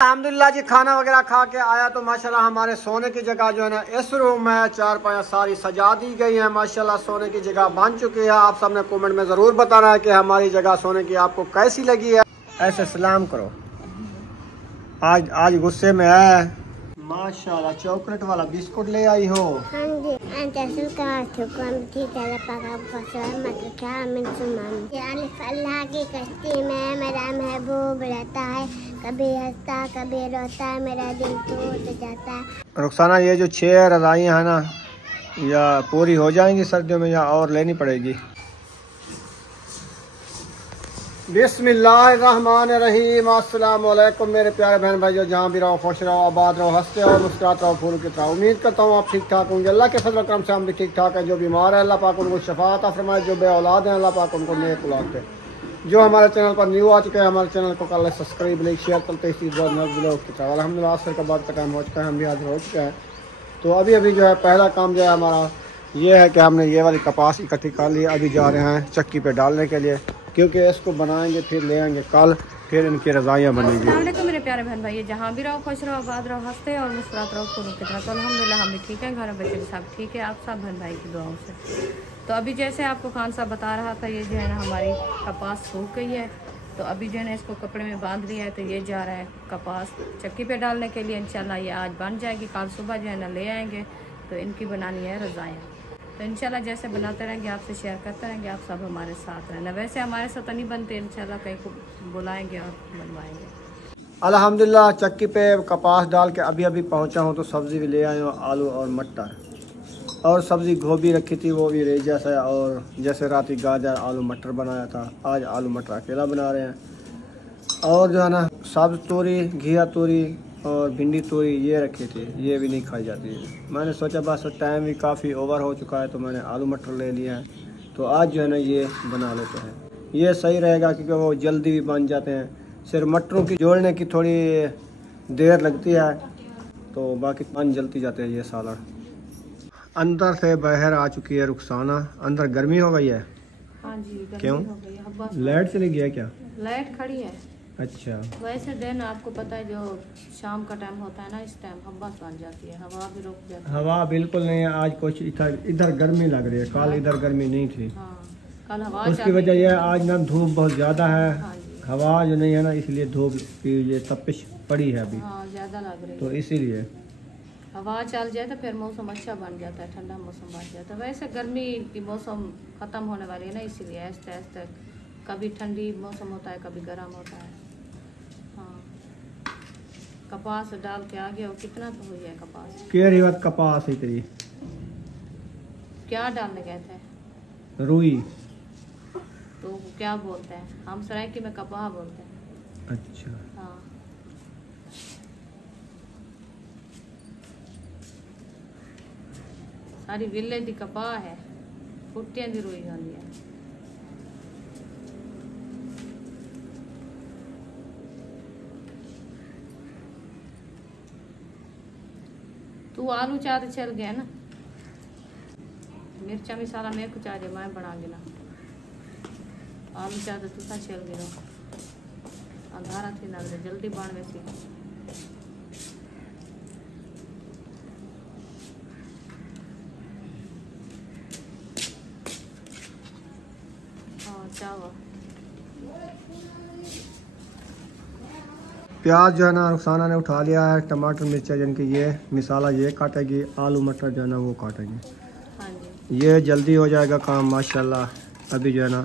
अल्हम्दुलिल्लाह जी, खाना वगैरह खा के आया तो माशाल्लाह हमारे सोने की जगह जो है ना इस रूम में चार पाया सारी सजा दी गई है। माशाल्लाह सोने की जगह बन चुकी है। आप सबने कमेंट में ज़रूर बताना है कि हमारी जगह सोने की आपको कैसी लगी है। ऐसे सलाम करो। आज गुस्से में है। माशाल्लाह चॉकलेट वाला बिस्कुट ले आई हो। हाँ जी, अल्लाह की कश्ती में मेरा महबूब रहता है, कभी हंसता कभी रोता, मेरा दिल टूट जाता है। रुखसाना, ये जो 6 रज़ाइयाँ हैं ना, या पूरी हो जाएंगी सर्दियों में या और लेनी पड़ेगी? बिस्मिल्लाहिर्रहमानिर्रहीम। अस्सलाम वालेकुम मेरे प्यारे बहन भाइयों, जहाँ भी रहो खुश रहो, आबाद रहो, हंसते रहो, मुस्कुराते रहो, फूल की तरह। उम्मीद करता हूँ आप ठीक ठाक होंगे। अल्लाह के फजल करम से हम भी ठीक ठाक है। जो बीमार है अल्लाह पाक उनको शफा अता फरमाए, जो बे औलाद हैं अल्लाह पाक उनको नेक औलाद दे। जो हमारे चैनल पर न्यू आ चुके हैं, हमारे चैनल को कर ले सब्सक्राइब, लाइक शेयर करते इसी अल्हम्दुलिल्लाह असर का बाद का टाइम हो चुका है, हम भी हाजिर हो चुके हैं। तो अभी जो है पहला काम जो है हमारा ये है कि हमने ये वाली कपास इकट्ठी कर ली। अभी जा रहे हैं चक्की पे डालने के लिए, क्योंकि इसको बनाएंगे फिर ले आएंगे कल, फिर इनकी रज़ाइयाँ बनेंगी। अस्सलाम मेरे प्यारे बहन भाई, जहाँ भी रहो खुश रहो, आबाद रहो, हंसते और मुस्कुराते रहो, फूलों की तरह। तो अल्हम्दुलिल्लाह हम भी ठीक है, घर बच्चे भी सब ठीक है, आप सब बहन भाई की दुआओं से। तो अभी जैसे आपको खान साहब बता रहा था, ये जो है ना हमारी कपास सूख गई है। तो अभी जो है ना इसको कपड़े में बांध लिया है। तो ये जा रहा है कपास चक्की पे डालने के लिए। इंशाल्लाह ये आज बन जाएगी, कल सुबह जो है ना ले आएंगे। तो इनकी बनानी है रज़ाइयाँ। तो इंशाल्लाह जैसे बनाते रहेंगे आपसे शेयर करते रहेंगे, आप सब हमारे साथ रहना। वैसे हमारे साथ नहीं बनते, इंशाल्लाह कहीं को बुलाएंगे और बनवाएंगे। अल्हम्दुलिल्लाह चक्की पे कपास डाल के अभी पहुंचा हूं तो सब्ज़ी भी ले आए हूँ, आलू और मटर, और सब्ज़ी गोभी रखी थी वो भी रही जैसा है। और जैसे रात गाजर आलू मटर बनाया था, आज आलू मटर अकेला बना रहे हैं। और जो है ना सब्ज़ तोरी, घिया तोरी और भिंडी तोरी ये रखी थी, ये भी नहीं खाई जाती है। मैंने सोचा बस टाइम भी काफ़ी ओवर हो चुका है, तो मैंने आलू मटर ले लिया है। तो आज जो है ना ये बना लेते हैं, ये सही रहेगा क्योंकि वो जल्दी भी बन जाते हैं। सिर्फ मटरों की जोड़ने की थोड़ी देर लगती है, तो बाकी बन जल्दी जाते हैं ये सालन। अंदर से बाहर आ चुकी है रुखसाना। अंदर गर्मी हो गई है। हाँ जी, क्यों? हो गई है। लाइट चली गई है क्या? लाइट खड़ी है। अच्छा, वैसे दिन आपको पता है जो शाम का टाइम होता है ना, इस टाइम हवा बन जाती है, हवा भी रुक जाती है। हवा बिल्कुल नहीं है आज, कुछ इधर गर्मी लग रही है। कल इधर गर्मी नहीं थी। हाँ, कल हवा उसकी वजह यह है आज ना धूप बहुत ज़्यादा है। हाँ जी, हवा जो नहीं है ना, इसलिए धूप की ये तपिश पड़ी है अभी। हाँ ज़्यादा लग रही है। तो इसीलिए हवा चल जाए तो फिर मौसम अच्छा बन जाता है, ठंडा मौसम बन जाता है। वैसे गर्मी की मौसम ख़त्म होने वाली है ना, इसीलिए ऐसे ऐसे कभी ठंडी मौसम होता है, कभी गर्म होता है। हाँ, कपास डाल के आ गया। कितना तो हुई है कपास? केरी बात कपास ही तेरी क्या डालने गए थे? रुई। तो क्या बोलते हैं? हम सराइकी में कपाह बोलते हैं। अच्छा, हाँ, सारी विले दी कपाह है, फुटियां दी रुई होंदी है। तू आलू चाह तो चल गया ना, मिर्चा मिसाला मेरे को चाह मैं बना देना। आलू चाह तो तुसा चल गया, अंधारा थी ना जल्दी बन वैसी। प्याज जो है ना रुखसाना ने उठा लिया है, टमाटर मिर्चा जिनकी ये मिसाला ये काटेगी, आलू मटर जो है ना वो काटेंगे। हाँ जी, ये जल्दी हो जाएगा काम माशाल्लाह। अभी जो है ना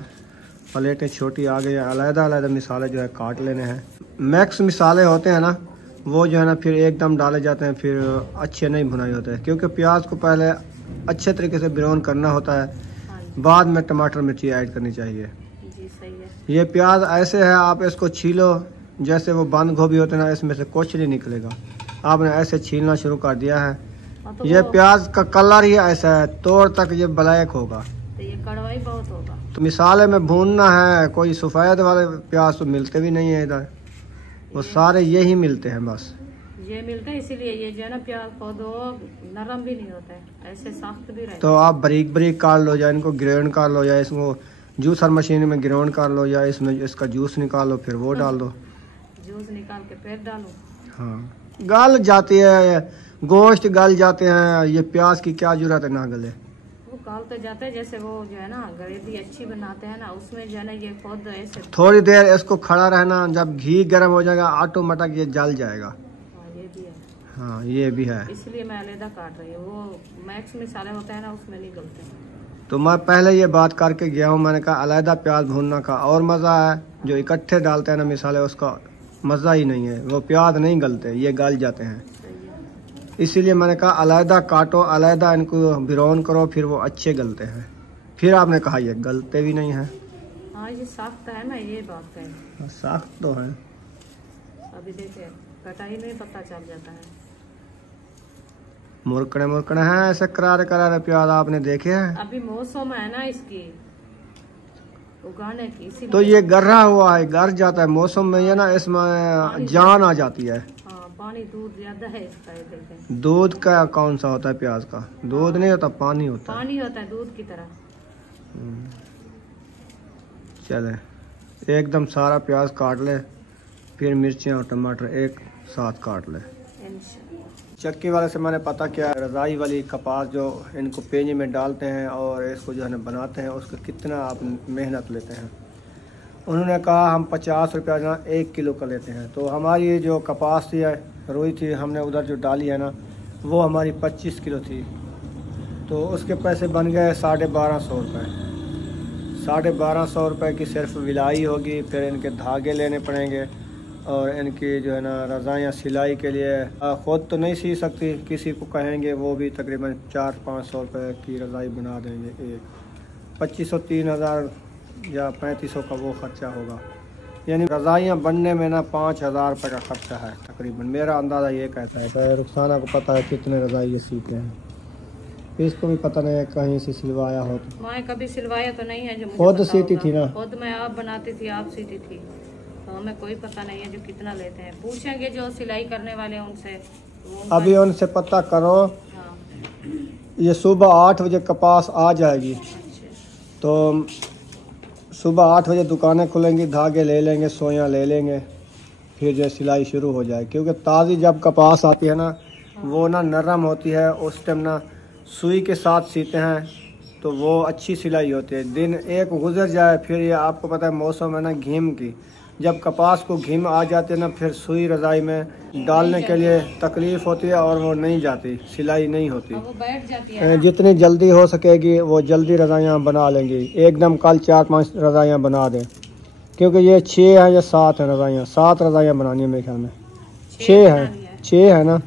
प्लेटें छोटी आ गई है, अलग-अलग मिसाले जो है काट लेने हैं। मैक्स मिसाले होते हैं ना वो जो है ना फिर एकदम डाले जाते हैं, फिर अच्छे नहीं भुनाई होते हैं, क्योंकि प्याज को पहले अच्छे तरीके से ब्राउन करना होता है, हाँ जी, बाद में टमाटर मिर्ची ऐड करनी चाहिए। जी सही है। ये प्याज ऐसे है, आप इसको छीलो जैसे वो बंद गोभी होते हैं ना, इसमें से कुछ नहीं निकलेगा। आपने ऐसे छीलना शुरू कर दिया है। तो ये प्याज का कलर ही ऐसा है, तोड़ तक ये ब्लैक होगा। तो ये कड़वाई बहुत होगा। तो मिसाले में भूनना है, कोई सफ़ेद वाले प्याज तो मिलते भी नहीं है इधर, वो सारे यही मिलते हैं बस। ये मिलता है इसीलिए ये जो है ना प्याज पौधो नरम भी नहीं होता है, ऐसे सख्त भी रहता है। तो आप बारीक बारीक काट लो, या इनको ग्राइंड कर लो, या इसको जूसर मशीन में ग्राइंड कर लो, या इसमें इसका जूस निकाल लो, फिर वो डाल दो। जूस निकाल के फिर डालो। हाँ गल जाती है, गोश्त गल जाते हैं, ये प्याज की क्या जरूरत है ना गले। वो गल तो जाते हैं, जैसे वो जो है ना ग्रेवी अच्छी बनाते हैं ना, उसमें जो है ना ये खुद ऐसे थोड़ी देर इसको खड़ा रहना, जब घी गर्म हो जाएगा ऑटोमेटिक ये जल जाएगा। हाँ ये भी है, हाँ ये भी है, इसलिए मैं अलहदा काट रही हूँ। वो मैक्स मसाले होते हैं ना उसमें नहीं गलते। तो मैं पहले ये बात करके गया हूँ, मैंने कहा अलहदा प्याज भूनना का और मज़ा है, जो इकट्ठे डालते हैं ना मिसाले उसका मज़ा ही नहीं है, वो प्याज नहीं गलते, ये गल जाते हैं। इसीलिए मैंने कहा अलहदा काटो, अलहदा इनको भिरोन करो, फिर वो अच्छे गलते हैं। फिर आपने कहा ये गलते भी नहीं हैं। हाँ ये सख्त है ना, ये बात है, सख्त तो है। अभी देखिए कटाई में पता चल जाता है। मुरकड़े मुरकड़े हैं ऐसे करारे करारे प्याज, आपने देखे हैं? अभी मौसम है ना इसकी उगाने की, इसीलिए तो ये गर्रा हुआ है, गर जाता है मौसम में, ये ना इसमें जान आ जाती है। हाँ पानी दूध ज्यादा है इसका, ये देखें। दूध का कौन सा होता है प्याज का? दूध नहीं होता, पानी होता है। पानी होता है दूध की तरह। चले एकदम सारा प्याज काट ले, फिर मिर्चियाँ और टमाटर एक साथ काट ले। चक्की वाले से मैंने पता किया, रज़ाई वाली कपास जो इनको पेंजे में डालते हैं और इसको जो है बनाते हैं, उसका कितना आप मेहनत लेते हैं। उन्होंने कहा हम 50 रुपया ना 1 किलो का लेते हैं। तो हमारी ये जो कपास थी रुई थी, हमने उधर जो डाली है ना, वो हमारी 25 किलो थी। तो उसके पैसे बन गए 1250 रुपये। 1250 रुपये की सिर्फ विलाई होगी, फिर इनके धागे लेने पड़ेंगे और इनकी जो है ना रज़ाइयाँ सिलाई के लिए ख़ुद तो नहीं सी सकती, किसी को कहेंगे वो भी तकरीबन 400-500 रुपये की रज़ाई बना देंगे। एक 2500-3000 या 3500 का वो ख़र्चा होगा, यानी रज़ाइयाँ बनने में ना 5000 रुपये का ख़र्चा है तकरीबन, मेरा अंदाज़ा ये कहता है। तो रुखसाना को पता है कितने रज़ाई ये सीते हैं, इसको भी पता नहीं है कहीं से सिलवाया हो। तो मैं कभी सिलवाया तो नहीं है, जो मुझे खुद पता सीती होगा। थी ना? खुद मैं आप बनाती थी, आप सीती थी, तो हमें कोई पता नहीं है जो कितना लेते हैं। पूछेंगे जो सिलाई करने वाले हैं उनसे, वो अभी उनसे पता करो। हाँ। ये सुबह 8 बजे कपास आ जाएगी, तो सुबह 8 बजे दुकानें खुलेंगी, धागे ले लेंगे, सोयां ले लेंगे, फिर जो सिलाई शुरू हो जाए। क्योंकि ताज़ी जब कपास आती है ना, वो ना नरम होती है, उस टाइम ना सुई के साथ सीते हैं तो वो अच्छी सिलाई होती है। दिन एक गुजर जाए, फिर ये आपको पता है मौसम है ना घिम की, जब कपास को घिम आ जाते ना, फिर सुई रज़ाई में डालने के लिए तकलीफ़ होती है और वो नहीं जाती, सिलाई नहीं होती, वो बैठ जाती है। जितनी जल्दी हो सकेगी वो जल्दी रज़ाइयाँ बना लेंगी। एकदम कल 4-5 रज़ाइयाँ बना दें, क्योंकि ये 6 है या 7 है रज़ाइयाँ, 7 रज़ाइयाँ बनानी है मेरे ख्याल में। 6 है ना?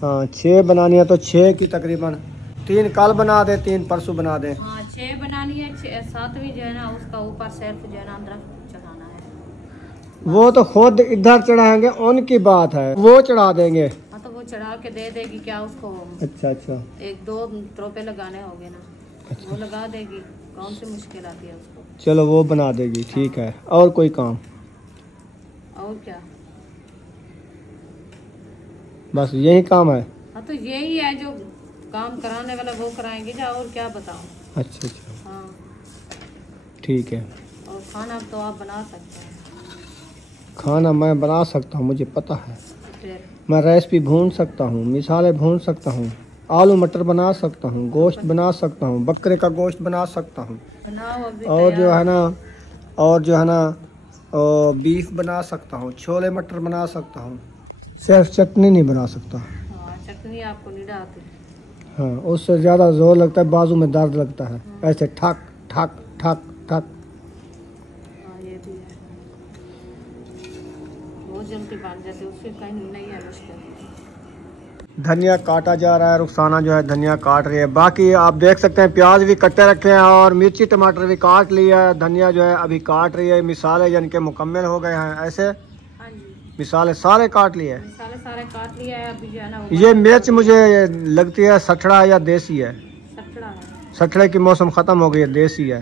हाँ 6 बनानी है, तो 6 की तकरीबन 3 कल बना दे, 3 परसों बना दे। हाँ 6 बनानी है, 7वीं जो है ना उसका ऊपर सिर्फ जो है ना अंदर चढ़ाना है। वो तो खुद इधर चढ़ाएंगे, उनकी बात है, वो चढ़ा देंगे। हाँ तो वो चढ़ा के दे देगी क्या उसको? अच्छा अच्छा, 1-2 त्रोपे लगाने होंगे ना, वो लगा देगी, कौन सी मुश्किल आती है उसको। चलो वो बना देगी, ठीक है। और कोई काम? और क्या, बस यही काम है? हाँ तो यही है जो काम कराने वाला वो कराएंगे जा, और क्या बताऊँ। अच्छा अच्छा, हाँ ठीक है। और खाना तो आप बना सकते हैं। खाना मैं बना सकता हूँ, मुझे पता है। फिर मैं रेसिपी भून सकता हूँ, मिसाले भून सकता हूँ, आलू मटर बना सकता हूँ, गोश्त बना सकता हूँ, बकरे का गोश्त बना सकता हूँ, बनाओ अभी और जो है ना, और जो है ना बीफ बना सकता हूँ, छोले मटर बना सकता हूँ, सिर्फ चटनी नहीं बना सकता। हाँ चटनी आपको नहीं डालती। हाँ उससे ज़्यादा जोर लगता है, बाजू में दर्द लगता है, ऐसे ठक ठक ठक ठक। हाँ ये भी है, बहुत जल्दी बन जाते, उससे कहीं नहीं है मुश्किल। धनिया काटा जा रहा है, रुखसाना जो है धनिया काट रही है। बाकी आप देख सकते हैं प्याज भी कट्टे रखे हैं और मिर्ची टमाटर भी काट लिया है, धनिया जो है अभी काट रही है। मिसाले यानी कि मुकम्मल हो गए हैं, ऐसे हाँ जी मिसाले सारे काट लिए हैं। सारे काट लिया है। अभी जो है ना ये मिर्च मुझे लगती है सठड़ा या देसी है? सटड़ा है। सठड़े की मौसम ख़त्म हो गई है, देसी है।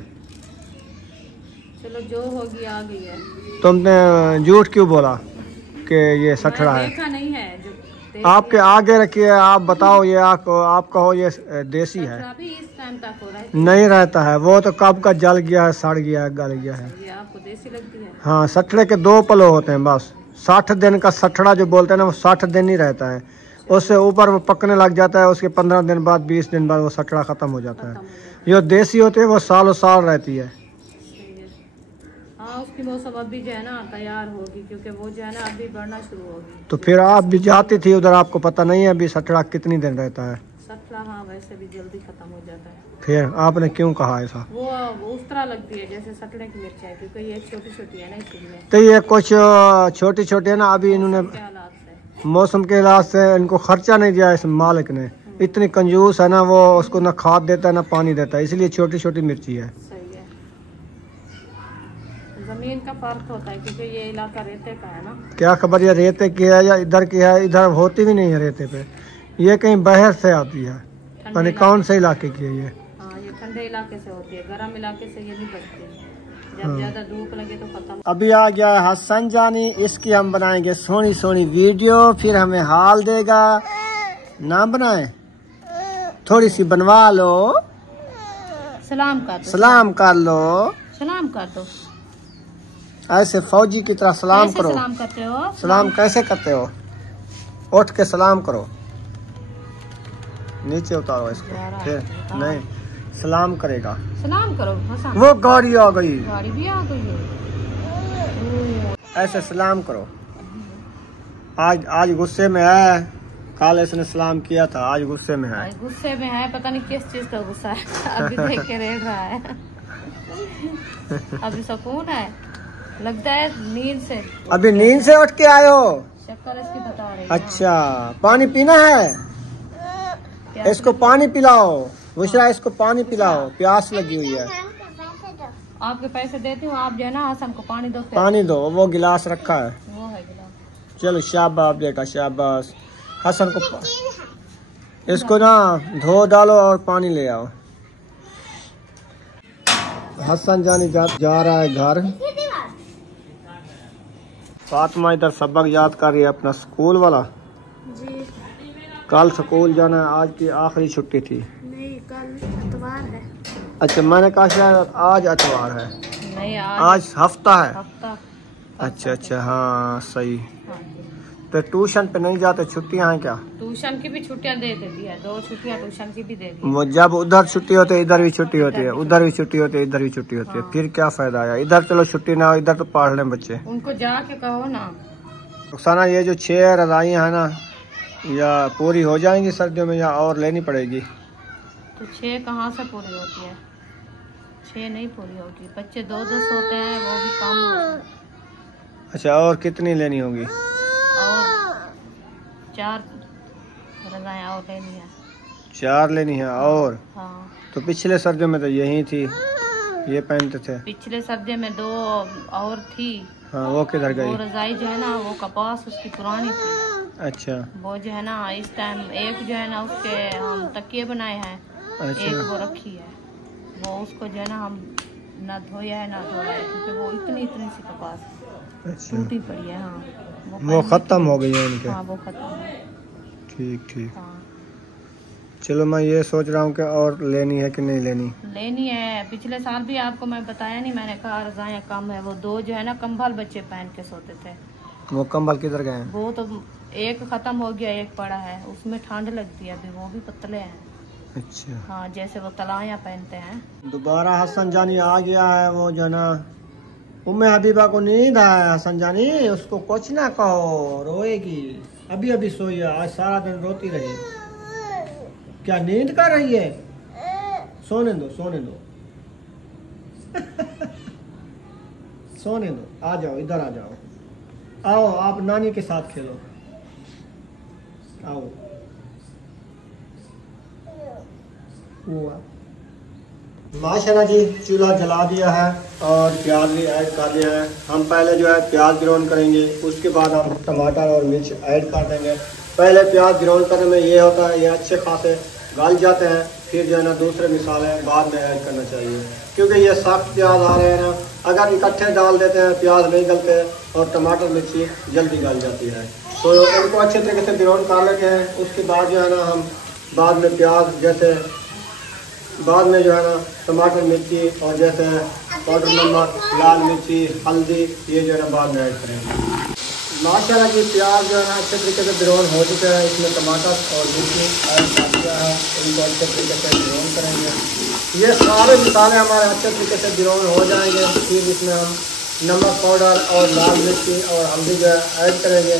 चलो जो होगी आ गई है। तुमने झूठ क्यों बोला कि ये सठड़ा है? देखा नहीं है जो आपके आगे रखिए, आप बताओ, ये आप कहो ये देसी है। अभी इस टाइम तक हो रहा है, नहीं रहता है, वो तो कब का जल गया है, सड़ गया है, गल गया है। ये आपको देसी लगती है। हाँ सठड़े के 2 पलो होते हैं बस, 60 दिन का सठड़ा जो बोलते हैं ना, वो 60 दिन ही रहता है। उससे ऊपर वो पकने लग जाता है, उसके 15 दिन बाद 20 दिन बाद वो सठड़ा ख़त्म हो जाता है। जो देसी होते हैं वो सालों साल रहती है। हाँ, उसकी मौसम अभी जो है ना तैयार होगी, क्योंकि वो जो है ना अभी बढ़ना शुरू होगी। तो फिर आप भी जाती थी उधर, आपको पता नहीं है अभी सठड़ा कितनी दिन रहता है? सठड़ा हाँ वैसे भी जल्दी खत्म हो जाता है। फिर आपने क्यों कहा ऐसा? वो उस तरह लगती है जैसे सठड़े की मिर्च है, क्योंकि ये छोटी छोटी है ना इसलिए। तो ये कुछ छोटी छोटी है ना, अभी इन्होंने मौसम के इलाज से इनको खर्चा नहीं दिया इस मालिक ने। इतनी कंजूस है ना वो, उसको ना खाद देता है ना पानी देता है, इसलिए छोटी छोटी मिर्ची है। सही है, जमीन का फर्क होता है, क्योंकि ये इलाका रेते का है ना। क्या खबर ये रेते की है या इधर की है? इधर होती भी नहीं है रेते पे, ये कहीं बाहर से आती है। यानी कौन से इलाके की है ये? हाँ, ये ठंडे इलाके से होती है, गर्म इलाके से ये नहीं बढ़ती। जब ज्यादा धूप लगे तो खत्म। अभी आ गया है हसन जानी, इसकी हम बनाएंगे सोनी सोनी वीडियो, फिर हमें हाल देगा। ना बनाए, थोड़ी सी बनवा लो। सलाम कर दो, सलाम कर लो, सलाम कर दो। ऐसे फौजी की तरह सलाम कैसे करो। सलाम करते हो? सलाम कैसे करते हो? उठ के सलाम करो, नीचे उतारो इसको, फिर नहीं सलाम करेगा। सलाम करो हसन। वो गाड़ी आ गई, गाड़ी भी आ गई है। ऐसे सलाम करो। आज गुस्से में है, कल इसने सलाम किया था, आज गुस्से में है। आज गुस्से में है, पता नहीं किस चीज का गुस्सा है। अभी देख के रेड़ रहा है। अभी सुकून है, लगता है नींद से। अभी नींद से उठ के आए हो? शक्कर इसकी बता रही है। अच्छा, पानी पीना है? इसको पानी पिलाओ बुशरा, इसको पानी पिलाओ, प्यास लगी हुई है। आपके पैसे देती हूँ, आप जो है ना हसन को पानी दो। पानी दो, वो गिलास रखा है। वो है गिलास। चलो शाबाश बेटा शाबाश। हसन को इसको ना धो डालो और पानी ले आओ। हसन जानी जा रहा है घर। फातिमा इधर सबक याद कर रही है अपना स्कूल वाला जी। कल स्कूल जाना है, आज की आखिरी छुट्टी थी। नहीं, कल इतवार है। अच्छा, मैंने कहा शायद आज इतवार है। नहीं, आज हफ्ता है। हफ्ता। अच्छा अच्छा, हाँ सही। हाँ, तो ट्यूशन पे नहीं जाते, छुट्टियां हैं क्या? ट्यूशन की भी छुट्टियां दे देती है, 2 छुट्टियां ट्यूशन की भी दे दी। वो जब उधर छुट्टी होती है इधर भी छुट्टी होती है, उधर भी छुट्टी होती है इधर भी छुट्टी होती है, फिर क्या फायदा आया? इधर चलो छुट्टी ना हो, इधर तो पढ़ लें बच्चे। उनको जाके कहो ना। रुखसाना, ये जो 6 रजाइयाँ हैं ना, या पूरी हो जाएंगी सर्दियों में या और लेनी पड़ेगी? तो 6 कहाँ से पूरी होती है? 6 नहीं पूरी होगी, बच्चे 2-2 सोते हैं, वो भी कम होता है। अच्छा, और कितनी लेनी होगी? और 4 रजाएं और लेनी है। 4 लेनी है और? हाँ। तो पिछले सर्दियों में तो यही थी, ये पहनते थे। पिछले सर्दियों में 2 और थी। हाँ, वो किधर गई? वो रजाई जो है ना, वो कपास उसकी पुरानी थी। अच्छा। वो जो है ना इस टाइम एक जो है ना उसके हम तकिए बनाए हैं। अच्छा। एक वो रखी है, वो उसको जो है ना हम ना धोया है ना धोया है, क्योंकि वो इतनी सी कपास अच्छा, टूटी पड़ी है। हाँ, वो खत्म हो गई है उनके? हाँ, वो खत्म है। ठीक ठीक। हाँ, चलो, मैं ये सोच रहा हूँ कि और लेनी है कि नहीं लेनी। लेनी है। पिछले साल भी आपको मैं बताया नहीं, मैंने कहा रजाएं कम है। वो 2 जो है ना कंबल बच्चे पहन के सोते थे। वो कंबल किधर गए हैं? वो तो एक खत्म हो गया, एक पड़ा है, उसमें ठंड लगती है अभी, वो भी पतले हैं। अच्छा। हाँ, जैसे वो तलाया पहनते हैं। दोबारा हसन जानी आ गया है, वो जो ना उम्मे हबीबा को नींद है। हसन जानी, उसको कुछ ना कहो, रोएगी। अभी अभी सोई है, आज सारा दिन रोती रही। क्या नींद कर रही है? सोने दो सोने दो। सोने दो, आ जाओ इधर आ जाओ। आओ, आप नानी के साथ खेलो, आओ। हुआ माशाल्लाह जी, चूल्हा जला दिया है और प्याज भी ऐड कर दिया है। हम पहले जो है प्याज ग्राउंड करेंगे, उसके बाद हम टमाटर और मिर्च ऐड कर देंगे। पहले प्याज ग्राउंड करने में ये होता है, ये अच्छे खासे गल जाते हैं, फिर जो है ना दूसरे मिसाले बाद में ऐड करना चाहिए, क्योंकि ये सख्त प्याज आ रहे हैं ना। अगर इकट्ठे डाल देते हैं प्याज नहीं गलते और टमाटर मिर्ची जल्दी गल जाती है। तो इनको अच्छे तरीके से ग्राउंड कर लेते हैं। उसके बाद जो है ना हम बाद में प्याज, जैसे बाद में जो है ना टमाटर मिर्ची और जैसे पाउडर नमक, लाल मिर्ची, हल्दी, ये जो है ना बाद में ऐड करेंगे। माशाल्लाह जी प्याज जो है ना अच्छे तरीके से ब्राउन हो चुके हैं। इसमें टमाटर और मिर्ची ऐड कर दिया है, इनको अच्छे तरीके से ब्राउन करेंगे। ये सारे मसाले हमारे अच्छे तरीके से ब्राउन हो जाएंगे। फिर इसमें हम नमक पाउडर और लाल मिर्ची और हल्दी जो है ऐड करेंगे।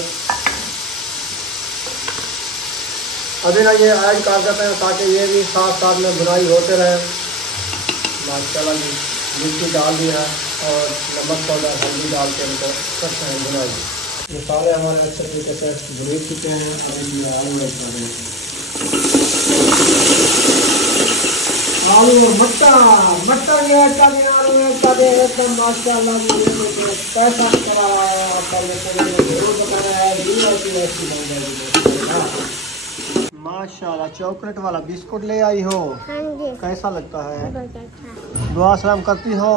अभी ना ये ऐड कर देते हैं ताकि ये भी साथ साथ में बुनाई होते रहे। माशाल्लाह जी मिर्ची डाल दिया और नमक पाउडर हल्दी डाल के इनको करते हैं बुनाई। ये सारे हमारे अच्छे तरीके से भुन चुके हैं। अब ये आलू ऐड कर दें, आलू मटर ये ऐड कर दें, आलू ऐड कर दें। एकदम माशाल्लाह कैसा चला रहा है आपका जरूर बताया है। माशाल्लाह चॉकलेट वाला बिस्कुट ले आई हो। हाँ जी। कैसा लगता है? बहुत अच्छा। दुआ सलाम करती हो?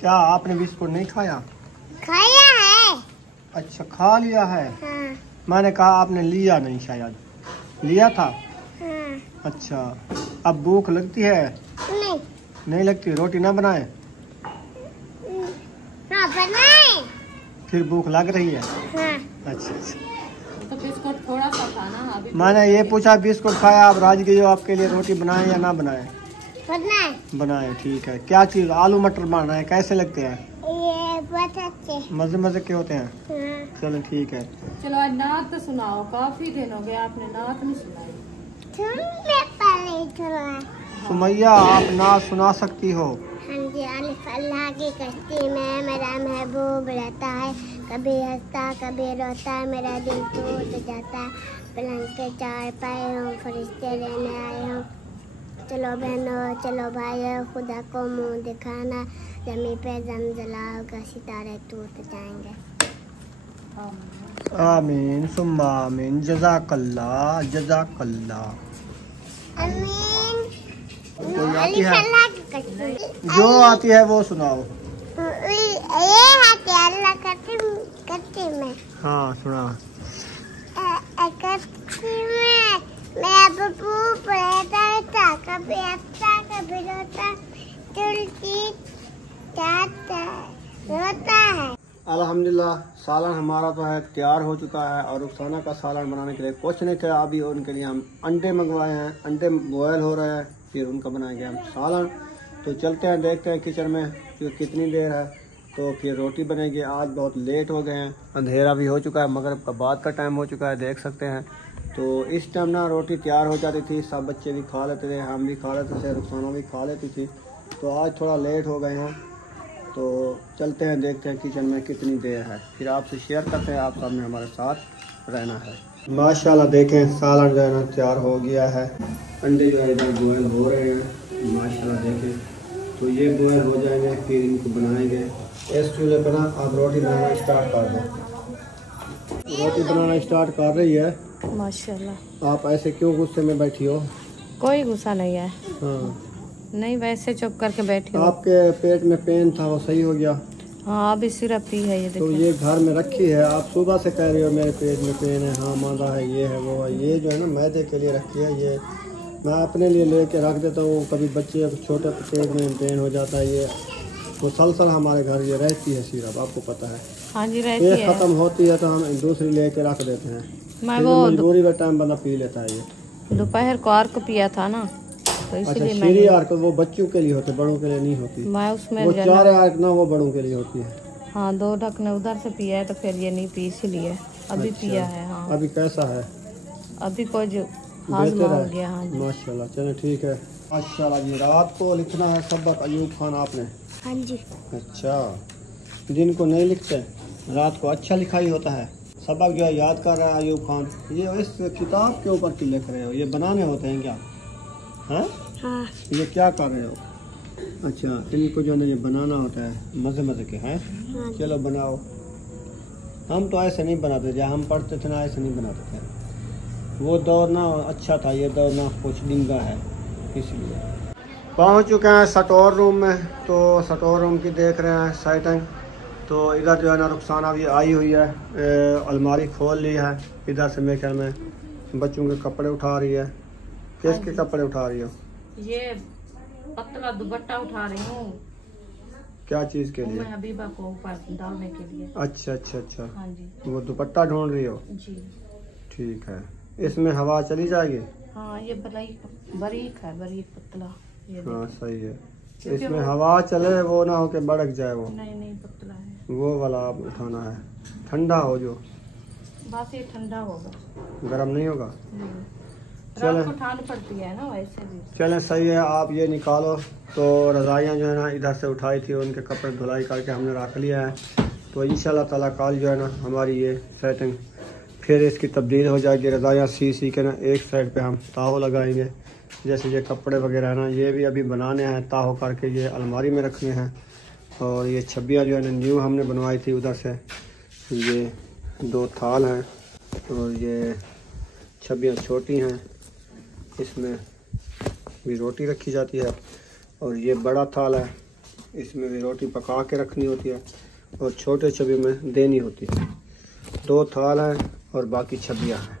क्या आपने बिस्कुट नहीं खाया? खाया है। अच्छा खा लिया है। हाँ। मैंने कहा आपने लिया नहीं, शायद लिया था। हाँ। अच्छा अब भूख लगती है? नहीं लगती। रोटी ना बनाए? हाँ बनाए। फिर भूख लग रही है? हाँ। अच्छा तो बिस्कुट थोड़ा सा था ना अभी। मैंने ये पूछा बिस्कुट खाया, आप राजगी हो आपके लिए रोटी बनाए या ना बनाए? बनाए। बनाए, ठीक है। क्या चीज़? आलू मटर बना है। कैसे लगते हैं? ये बहुत अच्छे। मजे के होते हैं। हाँ। चलो ठीक है। चलो आज नात तो सुनाओ, काफी दिन हो गया आपने नात नहीं सुनाई। सुमैया आप ना सुना सकती हो? हाँ जी। अलिफ अल्लाह की कश्ती में मेरा महबूब रहता है, कभी हंसता कभी रोता है, मेरा दिल टूट जाता है। पलंग पे चार पाए हूँ, फरिश्ते लेने आए हूँ। चलो बहनों चलो भाइयों, खुदा को मुंह दिखाना, जमी पे जमजला होगा, सितारे टूट जाएंगे। आमीन सुम्मा आमीन। जज़ाकल्लाह जज़ाकल्लाह। आमीन। कोई आती है? अल्लाह की कश्ती। जो आती है वो सुनाओ। ये हाथ अल्लाह कश्ती में। हाँ सुना। कश्ती में मेरा बब्बू रहता था, कभी हंसता कभी रोता, तुलसी रोता है। अल्हम्दुलिल्लाह सालन हमारा तो है तैयार हो चुका है। और रुखसाना का सालन बनाने के लिए कुछ नहीं था, अभी उनके लिए हम अंडे मंगवाए हैं। अंडे बॉयल हो रहे हैं, फिर उनका बनाएंगे हम सालन। तो चलते हैं देखते हैं किचन में कि कितनी देर है, तो फिर रोटी बनेगी। आज बहुत लेट हो गए हैं, अंधेरा भी हो चुका है, मगरिब का बाद का टाइम हो चुका है, देख सकते हैं। तो इस टाइम ना रोटी तैयार हो जाती थी, सब बच्चे भी खा लेते थे, हम भी खा लेते थे, रुखसाना भी खा लेती थी। तो आज थोड़ा लेट हो गए हैं, तो चलते हैं देखते हैं किचन में कितनी देर है, फिर आपसे शेयर करते हैं। आप सामने हमारे साथ रहना है। माशाल्लाह देखें सालन जो है ना तैयार हो गया है। अंडे जो है इधर बॉयल हो रहे हैं माशाल्लाह देखें। तो ये बॉयल हो जाएंगे, फिर इनको बनाएंगे। इस चूल्हे पर ना आप रोटी बनाना स्टार्ट कर दें। रोटी बनाना स्टार्ट कर रही है माशाल्लाह। आप ऐसे क्यों गुस्से में बैठी हो? कोई गुस्सा नहीं है। हाँ नहीं वैसे चुप करके बैठी हूँ। आपके पेट में पेन था वो सही हो गया? हाँ अभी सिरप पी है ये तो देखो। ये घर में रखी है, आप सुबह से कह रही हो मेरे पेट में पेन है, हाँ मादा है, ये है वो है। ये जो है ना मैदे के लिए रखी है, ये मैं अपने लिए लेके रख देता हूँ। कभी बच्चे छोटे पेट में पेन हो जाता है, ये मुसलसल हमारे घर ये रहती है सिरप, आपको पता है। हाँ जी रहती एक है। ख़त्म होती है तो हम दूसरी लेके रख देते हैं। मैं फिर वो मजबूरी में टाइम बंदा पी लेता है। ये दोपहर को आर्क पिया था ना, तो अच्छा इसीलिए शीरी आर्क वो बच्चों के लिए होते, बड़ों के लिए नहीं होती। मैं उसमें वो 4 आर्क ना वो बड़ों के लिए होती है। हाँ 2 ढकने उधर से पिया है, तो फिर ये नहीं पी इसीलिए अभी अच्छा। पिया है। हाँ अभी कैसा है? अभी कोई जो हाजमा हो गया। हाँ जी माशाल्लाह चलो ठीक है। माशाल्लाह जी रात को लिखना है सबक अयूब खान आपने? हाँ जी। अच्छा दिन को नहीं लिखते, रात को अच्छा लिखाई होता है। सबक जो है याद कर रहा है अयूब खान। ये इस किताब के ऊपर क्यों लिख रहे हो? ये बनाने होते हैं क्या? हैं? हाँ। ये क्या कर रहे हो? अच्छा इनको जो है ना ये बनाना होता है, मज़े के हैं। हाँ। चलो बनाओ। हम तो ऐसे नहीं बनाते, जहाँ हम पढ़ते थे ना ऐसे नहीं बनाते थे। वो दौर ना अच्छा था, ये दौर ना कुछ डिंगा है, इसलिए। पहुंच चुके हैं स्टोर रूम में, तो स्टोर रूम की देख रहे हैं सेटिंग। तो इधर जो है ना रुखसाना भी आई हुई है, अलमारी खोल ली है। इधर से मेरे ख्याल में बच्चों के कपड़े उठा रही है। किसके कपड़े उठा रही हो? ये पतला दुपट्टा उठा रही हूँ। क्या चीज़ के लिए? मैं हबीबा को ऊपर डालने के लिए। अच्छा अच्छा अच्छा। हाँ जी। वो दुपट्टा ढूंढ रही हो? जी ठीक है। इसमें हवा चली जाएगी? हाँ, ये बारीक है, बारीक पतला। ये हाँ सही है। इसमें हवा चले, वो ना हो के भड़क जाए। वो नहीं पतला है। वो वाला आप उठाना है। ठंडा हो जो, बस ये ठंडा होगा, गर्म नहीं होगा। रात को ठंड पड़ती है ना वैसे भी। चलें सही है, आप ये निकालो। तो रज़ाइयाँ जो है ना इधर से उठाई थी, उनके कपड़े धुलाई करके हमने रख लिया है। तो इंशाल्लाह ताला कल जो है ना हमारी ये सेटिंग फिर इसकी तब्दील हो जाएगी। रज़ाइयाँ सी के ना एक साइड पे हम ताहो लगाएंगे। जैसे ये कपड़े वगैरह है ना, ये भी अभी बनाने हैं, ताहो करके ये अलमारी में रखने हैं। और ये छब्बियाँ जो है ना न्यू हमने बनवाई थी उधर से। ये 2 थाल हैं और ये छब्बियाँ छोटी हैं, इसमें भी रोटी रखी जाती है। और ये बड़ा थाल है, इसमें भी रोटी पका के रखनी होती है और छोटे छब्बी में देनी होती है। 2 थाल हैं और बाकी छब्बियाँ हैं।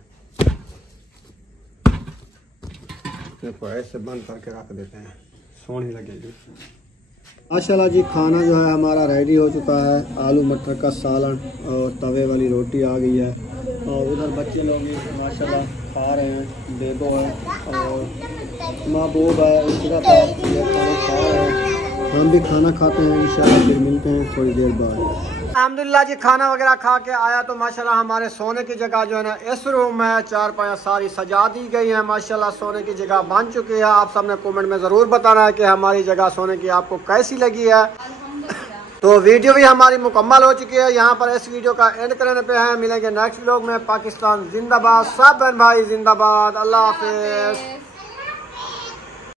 इसको ऐसे बंद करके रख देते हैं, सोनी लगेगी। माशाल्लाह जी, खाना जो है हमारा रेडी हो चुका है। आलू मटर का सालन और तवे वाली रोटी आ गई है। और उधर बच्चे लोग भी माशाल्लाह खा रहे हैं। बेबो है और महबूब है, उसका खाना खा रहे हैं। हम भी खाना खाते हैं, इंशाल्लाह फिर मिलते हैं थोड़ी देर बाद। अल्हम्दुलिल्लाह जी, खाना वगैरह खा के आया तो माशाल्लाह हमारे सोने की जगह जो है ना इस रूम में चारपाइयाँ सारी सजा दी गई हैं। माशाल्लाह सोने की जगह बन चुकी है। आप सबने कमेंट में ज़रूर बताना है कि हमारी जगह सोने की आपको कैसी लगी है। तो वीडियो भी हमारी मुकम्मल हो चुकी है। यहाँ पर इस वीडियो का एंड करने पे है। मिलेंगे नेक्स्ट व्लॉग में। पाकिस्तान जिंदाबाद, सब बहन भाई जिंदाबाद। अल्लाह हाफिज़।